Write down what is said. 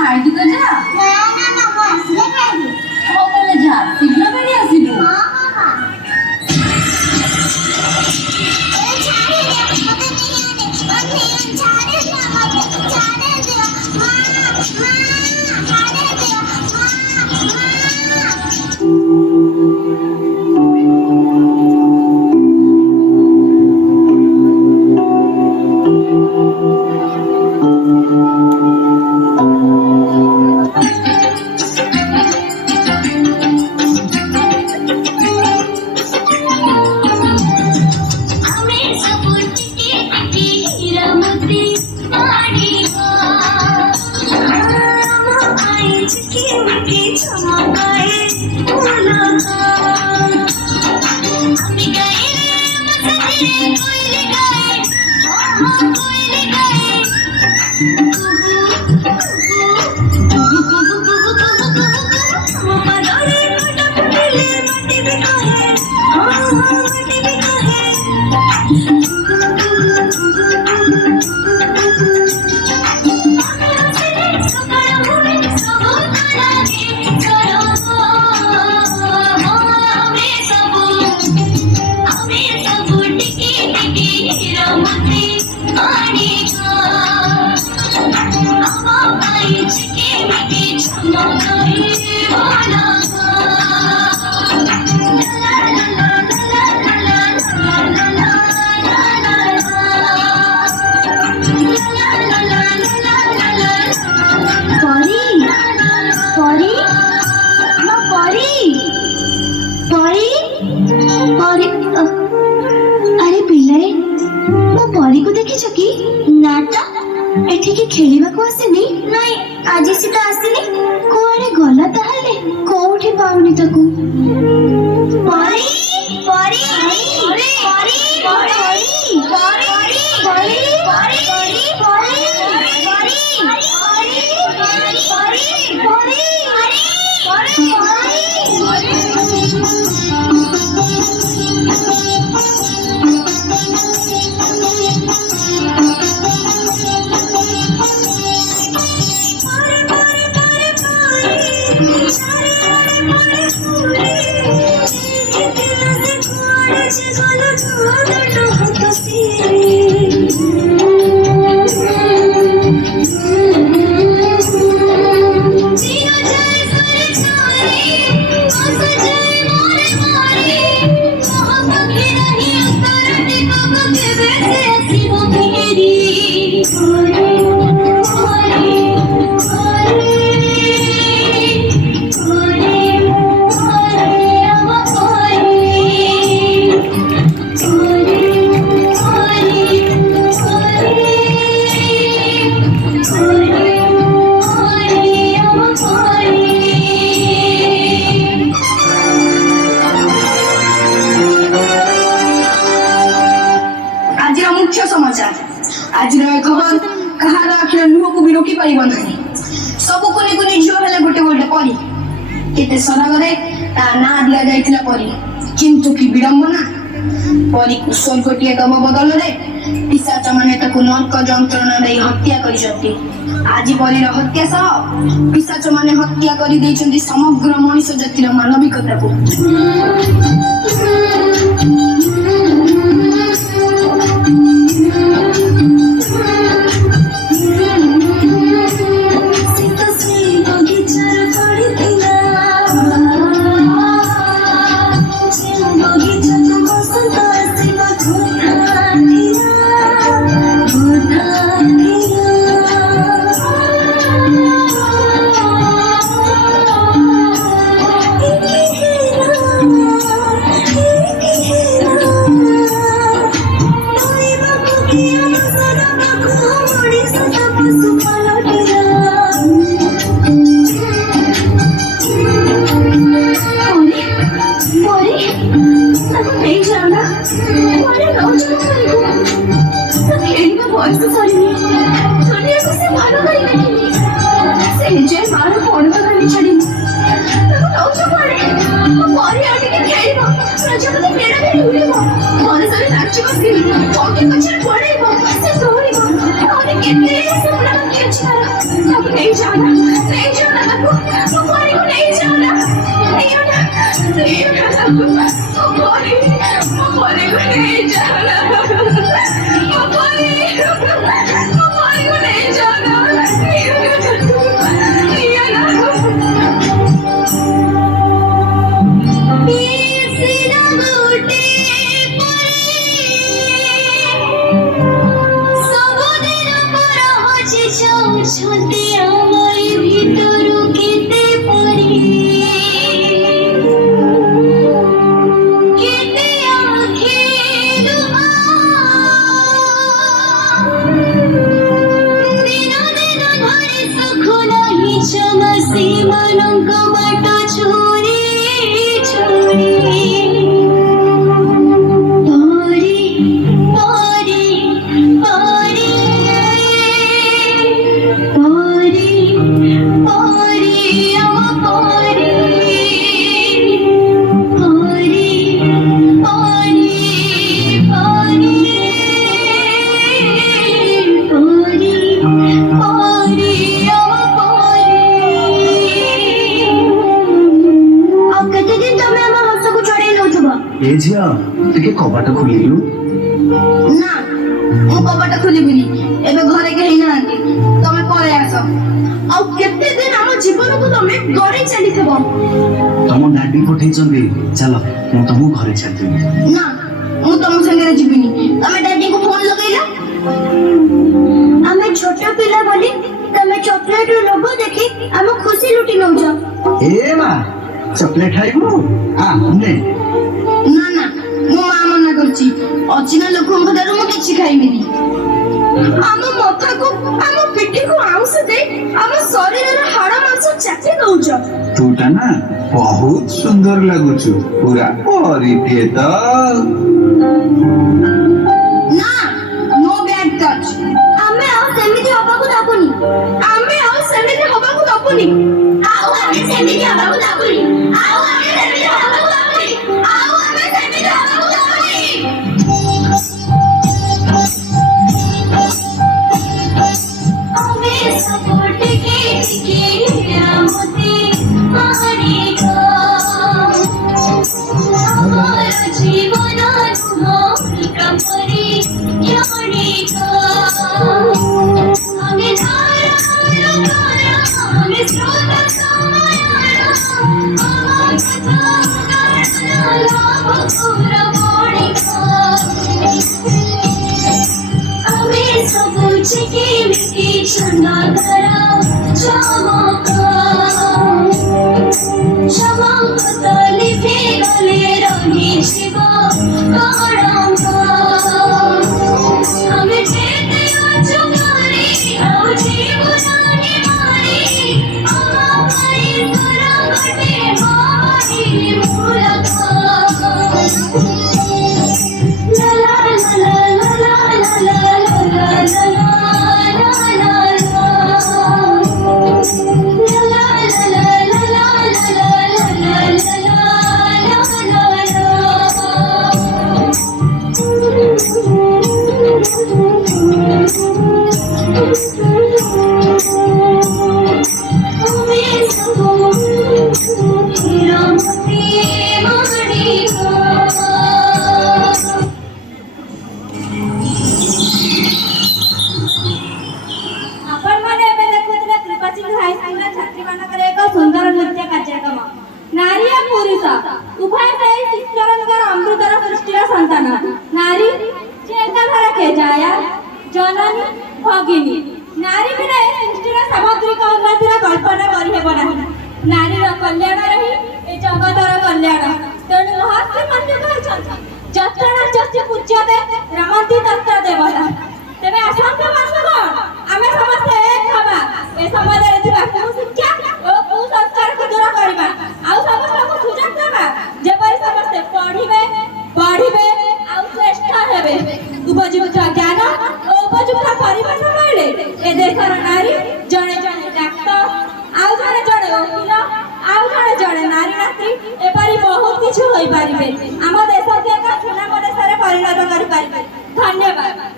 ଖାଇକି ତ ଯା। ହଉ ତାହେଲେ ଯା, ଶୀଘ୍ର ଫେରି ଆସିବୁ। खेलिବାକୁ ଆସିନି? ନାଇଁ, ଆଜି ସେ ତ ଆସିନି। କୁଆଡେ ଗଲା ତାହେଲେ? କୋଉଠି ପାଉନି ତାକୁ। ପରୀ ପରୀ ପରୀ ପରୀ ପରୀ ପରୀ ପରୀ ପରୀ आज खबर कहार आखिर लुह को भी रोकी पार ना सब कुनी कुनी झील है गोटे गोटे परी केते सरागरे ता ना दिया जाइतिला परी किंतु की विडंबना परी को स्वर्गटीय दम बदल रे पिशाच माने ताकू नरक जंत्रणा दे हत्या करिसथि। आज परी हत्या सह पिशाच माने हत्या करि दैछन्ति समग्र मनुष्य जातिर मानविकता को। Keep नहीं जाना तुम्हारी को नहीं जाना तुम्हारी को नहीं जाना को नहीं जाना ছুটি আমার ভিতর কেটে পড়ি কেটে আখের দিন দিন ধরে সুখ নাহি চমসি মনঙ্ক বাট ছুরি ছুরি ए झिया टिके कबाट खुलिलु ना मु कबाट खुलिबिनी एबे घरे केही नांती तमे परे आसो आ केते दिन हम जीवन को तमे गरे चली थबो तम डाडी पठै चंदी चलो मु तमु घरे छाती ना मु तम संगे जीबिनी तमे डैडी को फोन लगैला हमें छोटा पिला बोली तमे चॉकलेट रो लोगो देखि हम खुशी लुटी नौ जा ए मा चॉकलेट खाइबु आ ने ना ना मो मां मना करछि अचिना लोकन दारू मु किछि खाइबिनी हम माथा को हम पिठी को आउस दे हम शरीर रे हाड़ मांस चाची दउछ तूटा ना बहुत सुंदर लगुछु पूरा परिते तो ना नो बैड टच हमें आओ सेमिति हबा को दाबुनी आमे आउ सेमिति हबा को दपुनी आओ हमें सेमिति हबा को दाबुनी आओ हमें सेमिति हबा को दाबुनी आओ हमें सेमिति हबा को दपुनी हमें सपोर्ट के रामते हमारी का हमारा जीवन तुम्हारी कपरी यानी का हमें धारा लगाया हमें स्रोत समाया हमारा कथा लाभ पूरा बोड़ी का हमें सबूत के मिट्टी चंदा करा चमका चमकता लिपे गले रही शिवा काड़ांगा हमें चेते चुमारी आओ जीवनानी मारी हमारी सुरा कटे हमारी मूलका ला ला ला ला ला ला ला सुंदर नृत्य कार्यक्रम नारी और पुरुष उभय से ईश्वरंकर अमृतर सृष्टिर संतान नारी चेतनर केजाया जननी भगिनी नारी बिना ए सृष्टिर सामग्रिक उन्नतिर कल्पना करिहेब नाही नारीर कल्याण रही ए जगतर कल्याण तेणु महर्षि मनु कहछन जत्र जति पूज्यते रमन्ति तत्र देवता तेबे आसंत मानगण आमे समस्त एक हवा ए समाजरे थिबा कुशिक्षा ओ कुसंस्कार को दूर करबा आउ समस्त को सुजन देबा जे परि समस्त पढ़िबे आउ श्रेष्ठ हेबे उपयुक्त ज्ञान ओ उपयुक्त परिवेश मिले ए देशर नारी जणे जणे डाक्टर आउ जणे जणे वकील आउ जणे जणे नारी नात्री ए परि बहुत किछु होई पारिबे हम देश के एक सुनाम देश रे परिणत करि पारिबे धन्यवाद।